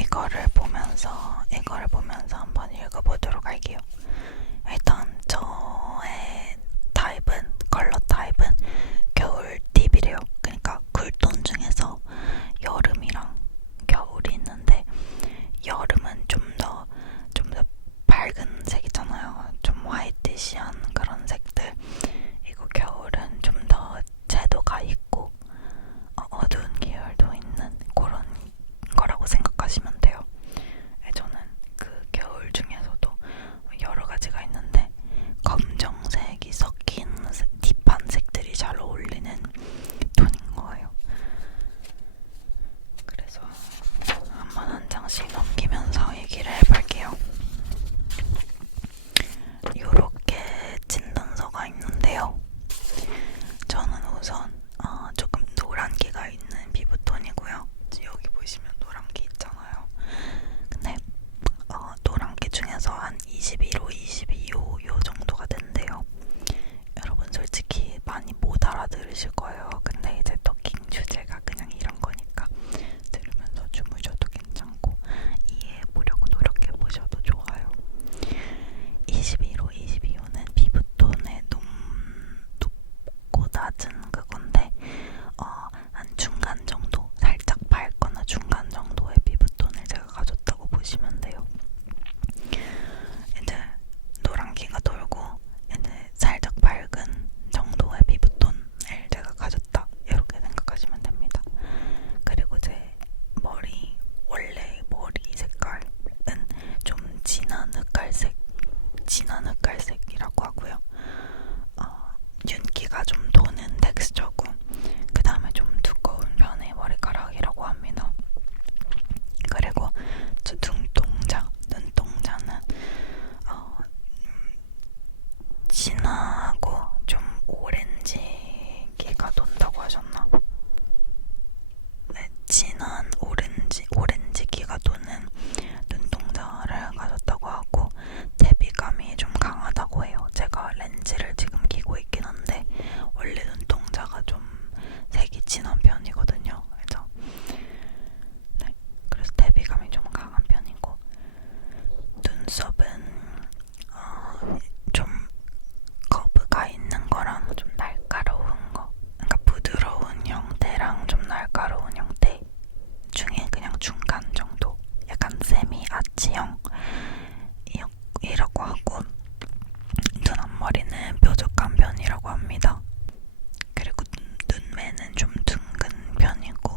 이거를 보면서 한번 읽어보도록 할게요. 일단 저의 컬러 타입은 겨울 딥이래요. 그러니까 쿨톤 중에서 여름이랑 겨울이 있는데, 여름은 좀 더 밝은 색이잖아요. 좀 화이티시한 그런 색들. 그리고 겨울은 좀 더 채도가 있고 어두운 계열도 있는 그런 거라고 생각하시면 돼요. 저는 그 겨울 중에서도 여러 가지가 있는데 검정색이 섞인 딥한 색들이 잘 어울리는 톤인 거예요. 그래서 한번 한 장씩 넘기면서 얘기를 해볼게요. 요렇게 진단서가 있는데요. 저는 우선 조금 노란기가 있는 피부톤이고요. 여기 보시면 노란기 있잖아요. 근데 노란기 중에서 한 21호, 22호 요 정도가 된대요. 여러분 솔직히 많이 못 알아들으실 거예요. 근데 이제 토킹 주제가 그냥 이런 거니까 들으면서 주무셔도 괜찮고 이해해보려고 노력해보셔도 좋아요. 21호, 22호는 피부톤의 높고 낮은 그건데 한 중간 정도, 살짝 밝거나 중간 정도의 피부톤을 제가 가졌다고 보시면 돼요. 이제 노란기가 돌고 이제 살짝 밝은 정도의 피부톤을 제가 가졌다, 이렇게 생각하시면 됩니다. 그리고 제 원래 머리 색깔은 좀 진한 흑갈색이라고 하고요. 윤기가 좀 도는 텍스처고, 그 다음에 좀 두꺼운 편의 머리카락이라고 합니다. 그리고 저 눈동자는 진하고 좀 오렌지기가 돈다고 하셨나? 네, 진한 오렌지기가 도는 눈동자를 가졌다고 하고, 대비감이 좀 강하다고 해요. 제가 렌즈를 지금 끼고 있긴 한데 원래 눈동자가 좀 색이 진한 편이거든요. 그래서 대비감이 좀 강한 편이고, 눈썹은 좀 커브가 있는 거랑 좀 날카로운 거, 그러니까 부드러운 형태랑 좀 날카로운 형태 중에 그냥 중간 정도, 약간 세미 아치형 이라고 하고, 눈 앞머리는 뾰족한 편이라고 합니다. 그리고 눈매는 좀 둥근 편이고,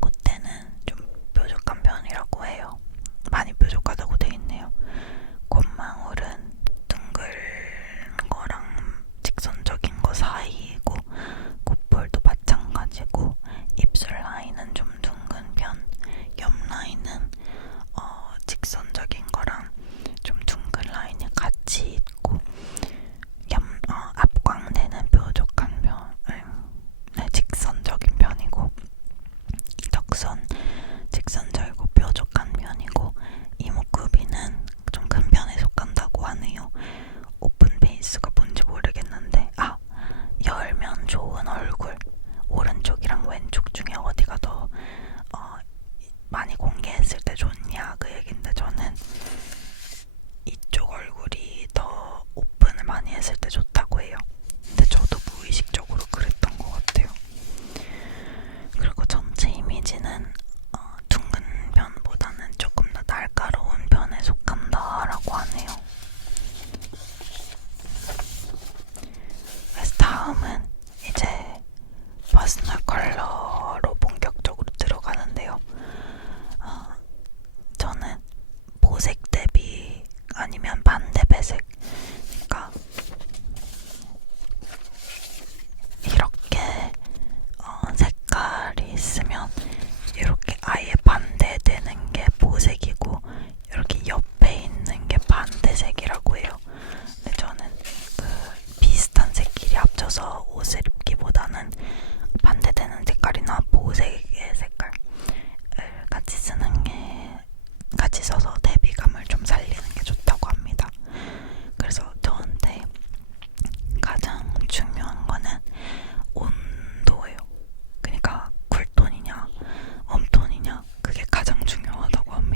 콧대는 좀 뾰족한 편이라고 해요. 많이 뾰족하다고 돼 있네요. 콧망울은 둥근 거랑 직선적인 거 사이이고, 콧볼도 마찬가지고, 입술 라인은 좀 둥근 편, 옆 라인은 직선적인 거랑 좀 둥근 라인이 같이 있고, 앞광대는 뾰족한 편, 네, 직선적인 편이고, 턱선 직선적이고 뾰족한 편이고, 이목구비는 좀 큰 편에 속한다고 하네요. 오픈 페이스가 뭔지 모르겠는데, 열면 좋은 얼굴, 오른쪽이랑 왼쪽 중에 어디가 더 많이 공개했을 때 좋냐, 그 얘긴데, 저는 이쪽 얼굴이 더 오픈을 많이 했을 때 좋다고 해요. 근데 저도 무의식적으로 그랬던 것 같아요. 그리고 전체 이미지는 둥근 편보다는 조금 더 날카로운 편에 속한다라고 하네요. 그래서 다음은 이제 퍼스널 컬러로 본격적으로 들어가는데요. 저는 보색 대비 아니면 반대 배색, 그러니까 이렇게 색깔이 있으면 이렇게 아예 반대되는 게 보색이고, 이렇게 옆에 있는 게 반대색이라고 해요. 근데 저는 그 비슷한 색끼리 합쳐서 옷을 입기보다는 반대되는 색깔이나 보색의 색깔을 같이 써서 대비감을 좀 살리는 게 좋다고 합니다. 그래서 저한테 가장 중요한 거는 온도예요. 그러니까 쿨톤이냐 웜톤이냐, 그게 가장 중요하다고 합니다.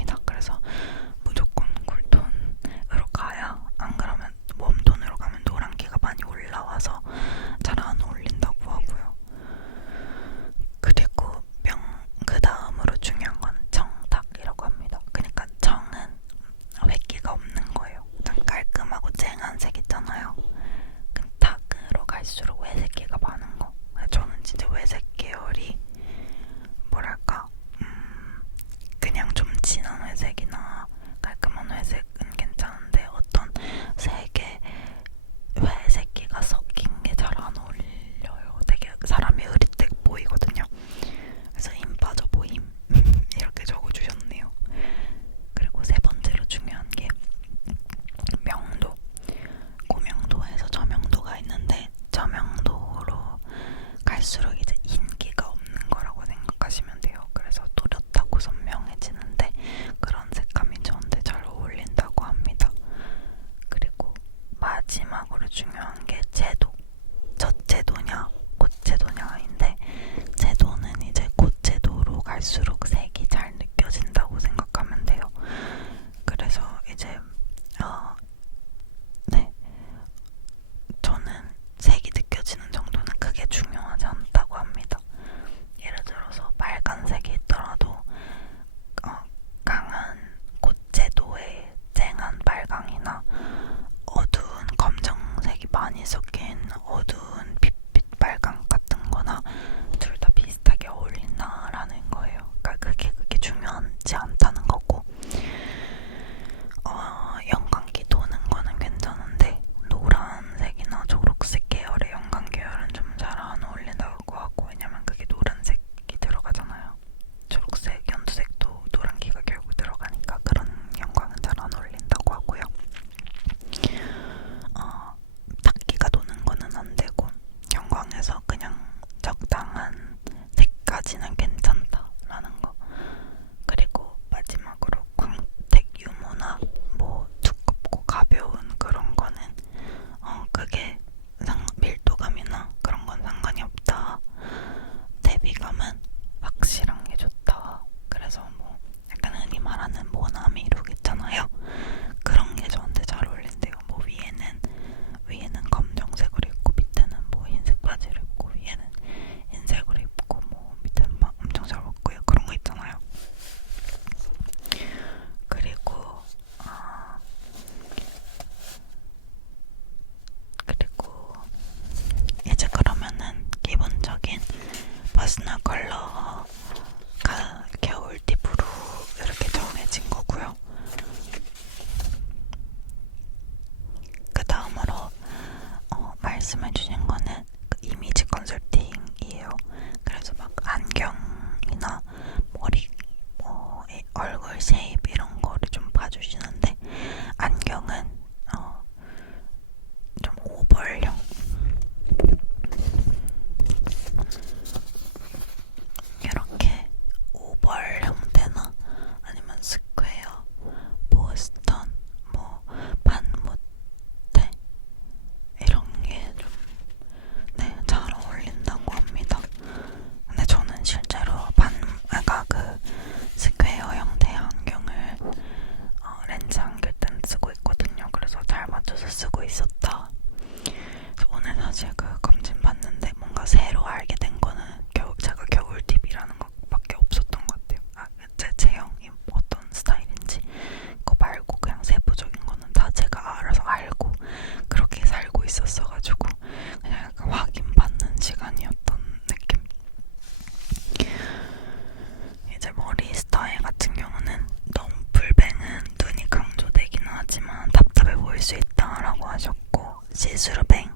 시스루뱅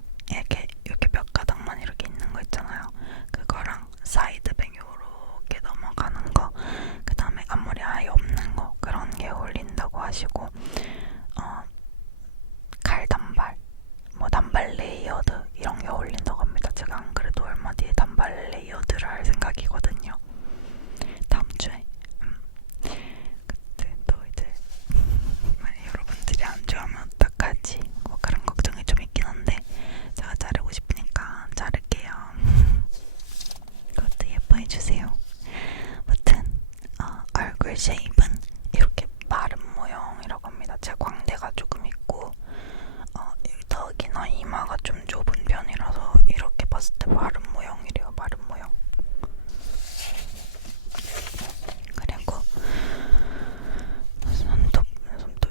이렇게 몇 가닥만 이렇게 있는 거 있잖아요. 그거랑 사이드뱅 요렇게 넘어가는 거, 그 다음에 앞머리 아예 없는 거, 그런 게 어울린다고 하시고, 칼단발, 뭐 단발 레이어드 이런 게 어울린다고 합니다. 제가 안 그래도 얼마 뒤에 단발 레이어드를 할 생각이거든요. 다음 주에. 그때 또 이제 여러분들이 안 좋아하면 어떡하지? 뭐 그런 걱정이 좀 있긴 한데 제가 자르고 싶으니까 자를게요. 그것도 예뻐해주세요. 아무튼 얼굴 쉐입은 이렇게 마른 모형이라고 합니다. 제 광대가 조금 있고 턱이나 이마가 좀 좁은 편이라서 이렇게 봤을 때 마른 모형이래요. 마른 모형. 그리고 손톱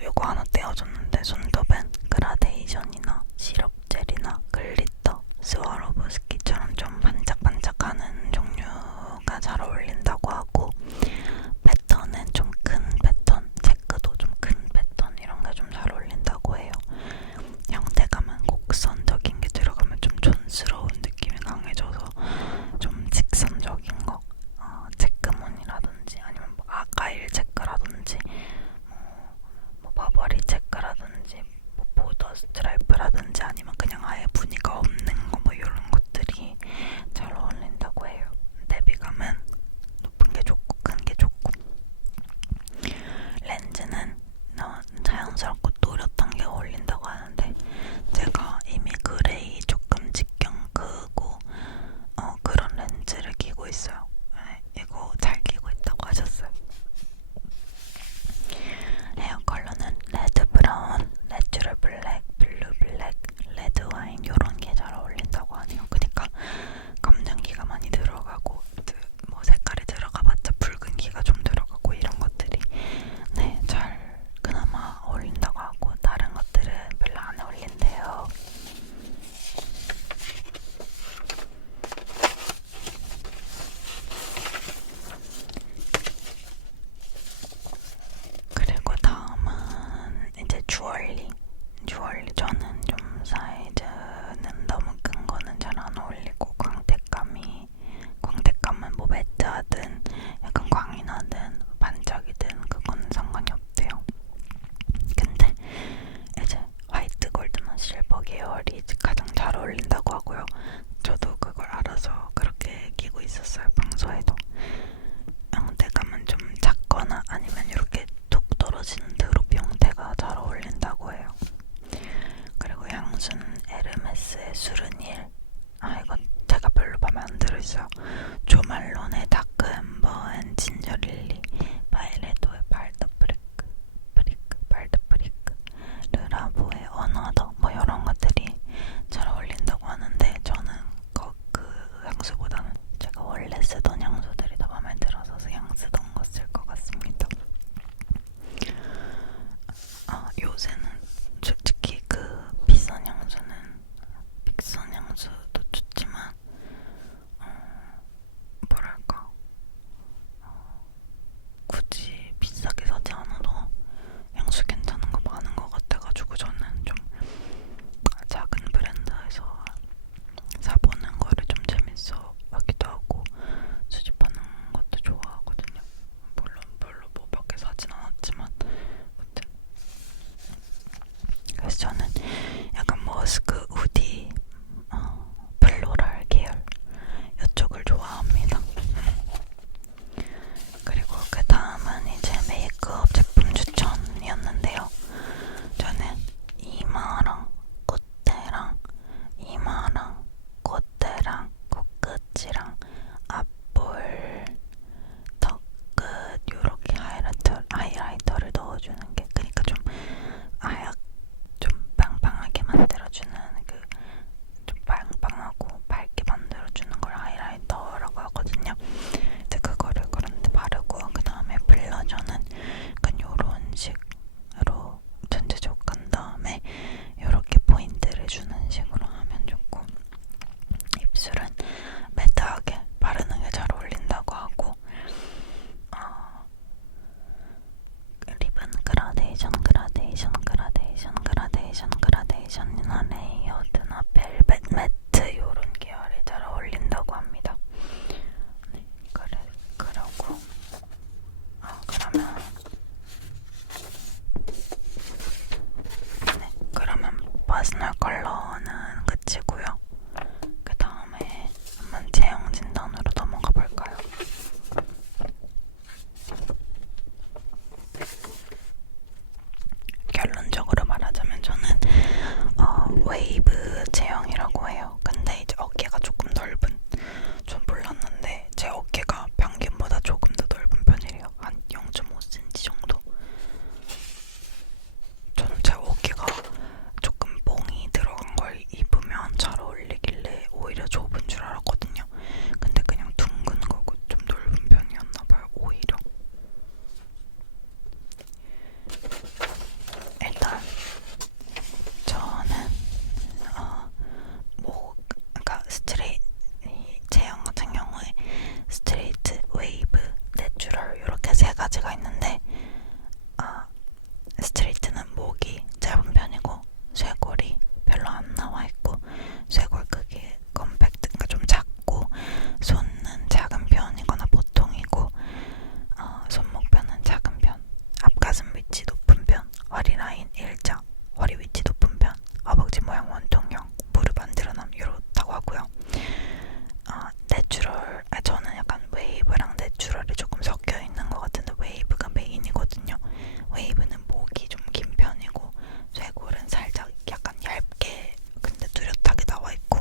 요거 하나 떼어줬는데, 손톱은 그라데이션이나 시럽 젤이나 글리터, 스와로브스키처럼 좀 반짝반짝하는 종류가 잘 어울린다고 하고, 패턴은 좀 큰 패턴, 체크도 좀 큰 패턴 이런 게 좀 잘 어울린다고 해요. 형태감은 곡선적인 게 들어가 그러면 퍼스널 컬러는 끝이고요. 그 다음에 한번 제형 진단으로 넘어가 볼까요? 결론적으로 말하자면 저는 웨이브 제형이라고 해요. 근데 이제 어깨가 조금 넓은, 전 몰랐는데 제 어깨가 평균보다 조금 더 넓은 편이래요. 한 0.5cm 정도. 저는 제 어깨가 조금 뽕이 들어간 걸 입으면 잘 어울리길래 오히려 좁은 줄 알았거든요. 근데 그냥 둥근 거고 좀 넓은 편이었나봐요, 오히려. 일단 저는 그러니까 제형 같은 경우에 스트레이트, 웨이브, 내추럴 이렇게 세 가지가 있는데 스트레이트는 목이 짧은 편이고 쇄골이 별로 안 나와 있고 쇄골 크기 컴팩트, 그러니까 좀 작고 손은 작은 편이거나 보통이고 손목뼈는 작은 편, 앞가슴 위치 높은 편, 허리 라인 일자, 허리 위치 높은 편, 허벅지 모양 원통형, 무릎 안 드러남 이렇다고 하고요. 내추럴, 저는 약간 웨이브랑 내추럴이 조금 섞여 있는 것 같은데 웨이브가 메인이거든요. 웨이브는 목이 좀 긴 편이고 쇄골은 살짝 약간 얇게 근데 뚜렷하게 나와 있고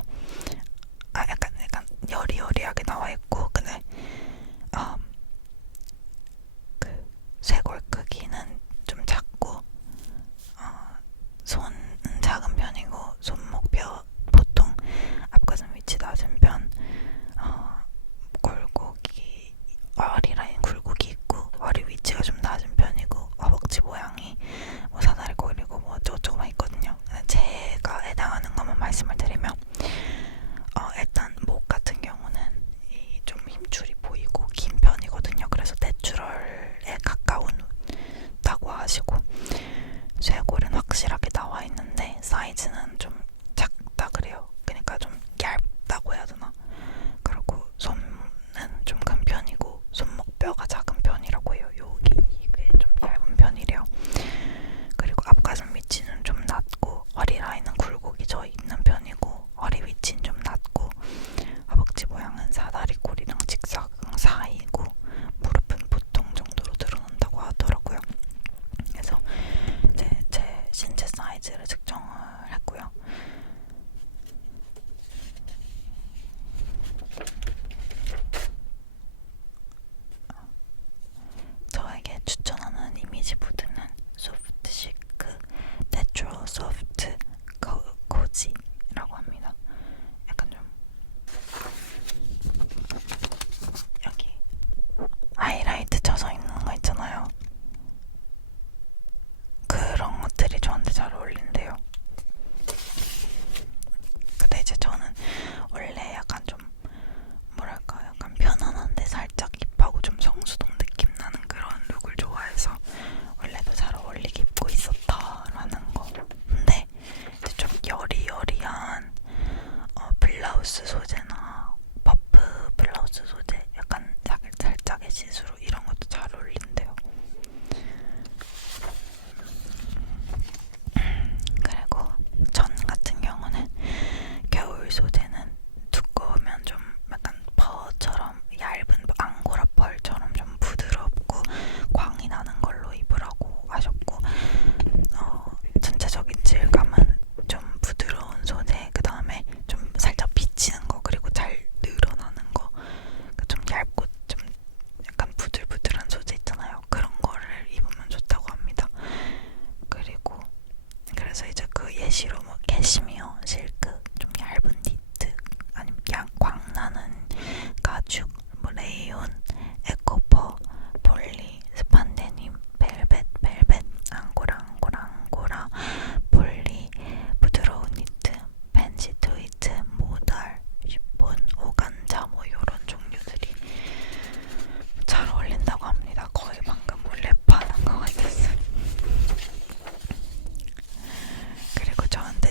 약간 여리여리하게 나와 있고 근데 그 쇄골 크기는 좀 작고 손은 작은 편이고 손목뼈 보통 앞가슴 위치 낮은 편, 굴곡이 허리 라인 굴곡이 있고 허리 위치가 좀 낮은 편이고 허벅지 모양이 뭐 사다리 꼬리고 뭐 어쩌고저쩌고 있거든요. 제가 해당하는 것만 말씀을 드리면 일단 목 같은 경우는 좀 힘줄이 보이고 긴 편이거든요. 그래서 내추럴에 가까운다고 하시고 쇄골은 확실하게 나와 있는데 사이즈는 좀 작다 그래요. 그러니까 좀 얇다고 해야 되나? 그리고 손은 좀 큰 편이고 손목뼈가 작은 편이라고 해요. 여기 이게 좀 얇은 편이래요. 그리고 앞가슴 위치는 좀 낮고 허리 라인은 굴곡이 져 있는 편이고 허리 위치는 좀 낮고 허벅지 모양은 사다리 꼴이랑 직사각 사이고 무릎은 보통 정도로 드러난다고 하더라고요. 그래서 제 신체 사이즈를 측정을 했고요. 저에게 추천하는 이미지 푸드는 소프트 시크 내추럴 소프트 코지라고 합니다. 약간 좀 여기 하이라이트 쳐서 있는 거 있잖아요. 그런 것들이 저한테 잘 어울린대요. 근데 이제 저는 원래 약간 좀 뭐랄까 약간 편안한데 살짝 힙하고 좀 성수동 느낌 나는 그런 룩을 좋아해서 원래도 잘 어울리게 입고 있었다라는 거. 근데 이제 좀 여리여리한 블라우스 소재나 퍼프 블라우스 소재 약간 살짝의 시스루 이런 것도 잘 어울린대요. 그리고 전 같은 경우는 겨울 소재는 두꺼우면 좀 약간 퍼처럼 얇은 앙고라 펄처럼 좀 부드럽고 광이 나는 걸로 입으라고 하셨고 전체적인 질감은 좀 부드러운 소재, 그 다음에 좀 살짝 비치는 거, 그리고 잘 늘어나는 거, 좀 얇고 좀 약간 부들부들한 소재 있잖아요. 그런 거를 입으면 좋다고 합니다. 그리고 그래서 이제 그 예시로 뭐 캐시미어, 실크, 좀 얇은 니트, 아니면 광나는 가죽, 뭐 레이온, 에코퍼, 폴리, 스판데님, 벨벳, 앙고라, 폴리, 부드러운 니트, 팬시 트위트, 모달, 쉬폰, 오간자 뭐 이런 종류들이 잘 어울린다고 합니다. 거의 방금 랩하는 것 같았어요. 그리고 저한테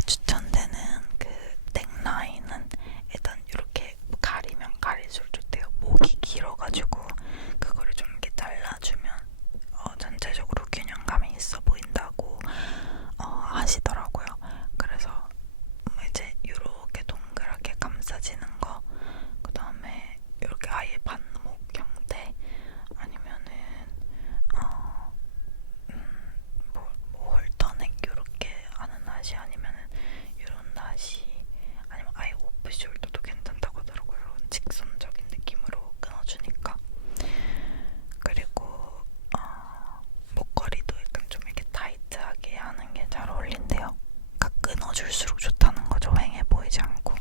갈수록 좋다는 거죠. 휑해 보이지 않고.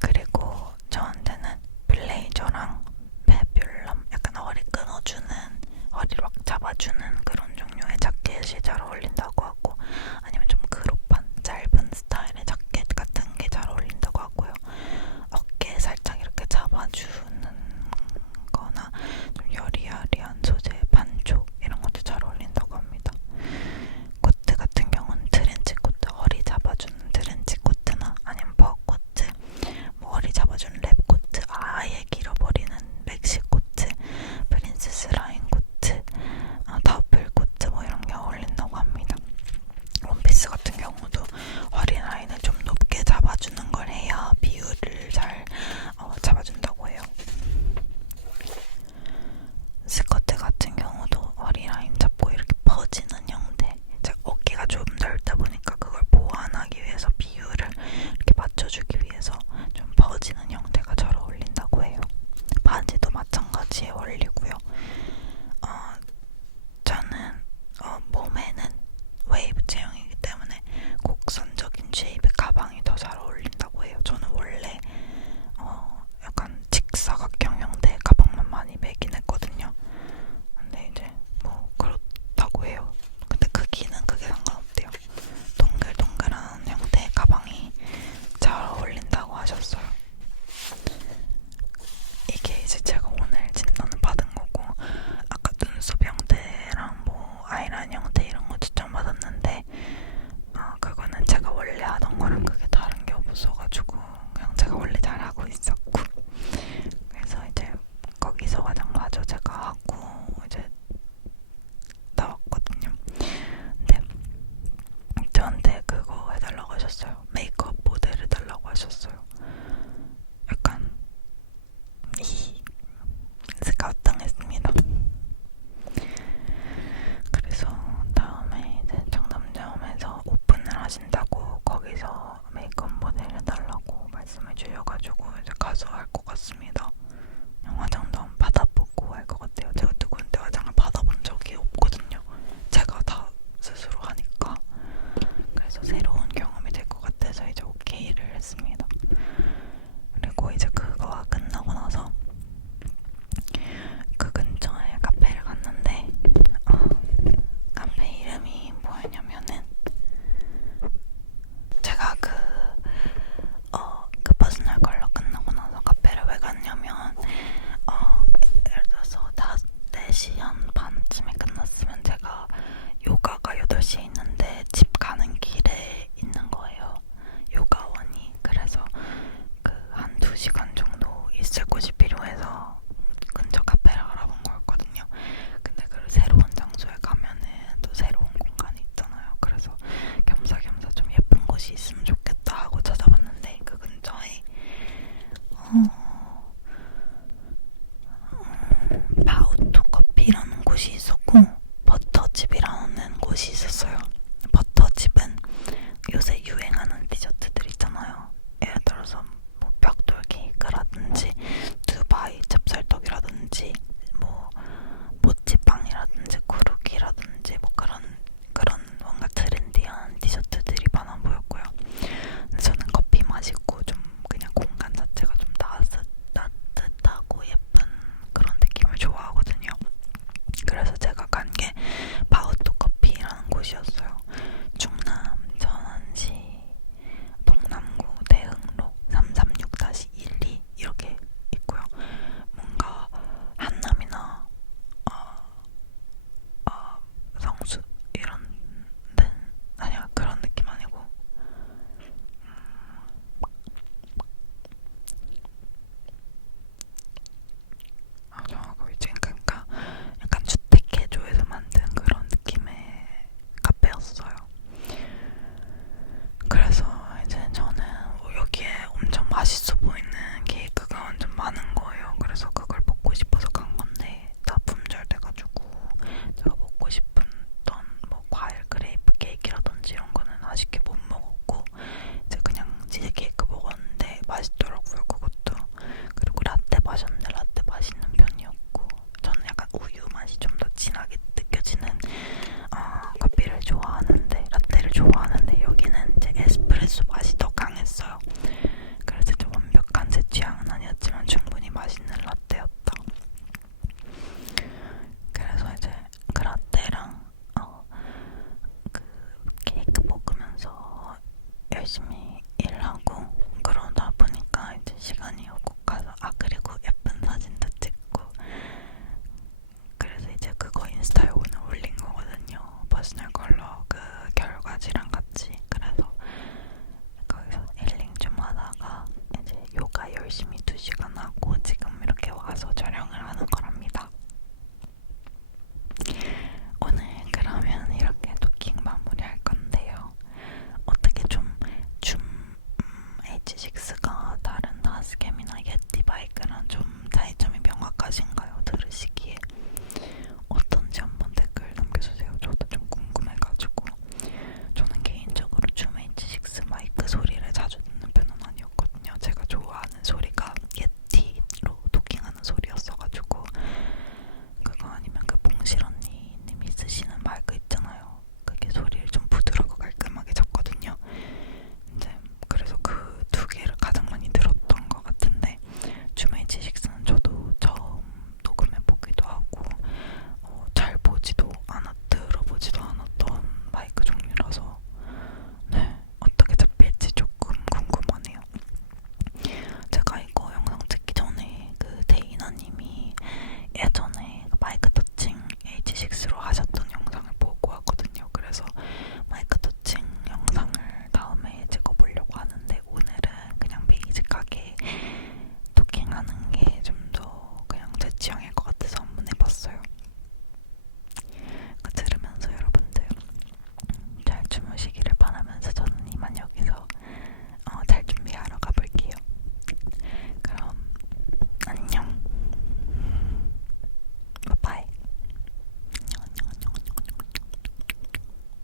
그리고 저한테는 블레이저랑 페뷸럼, 약간 허리 끊어주는, 허리를 막 잡아주는 그런 종류의 자켓이 잘 어울리는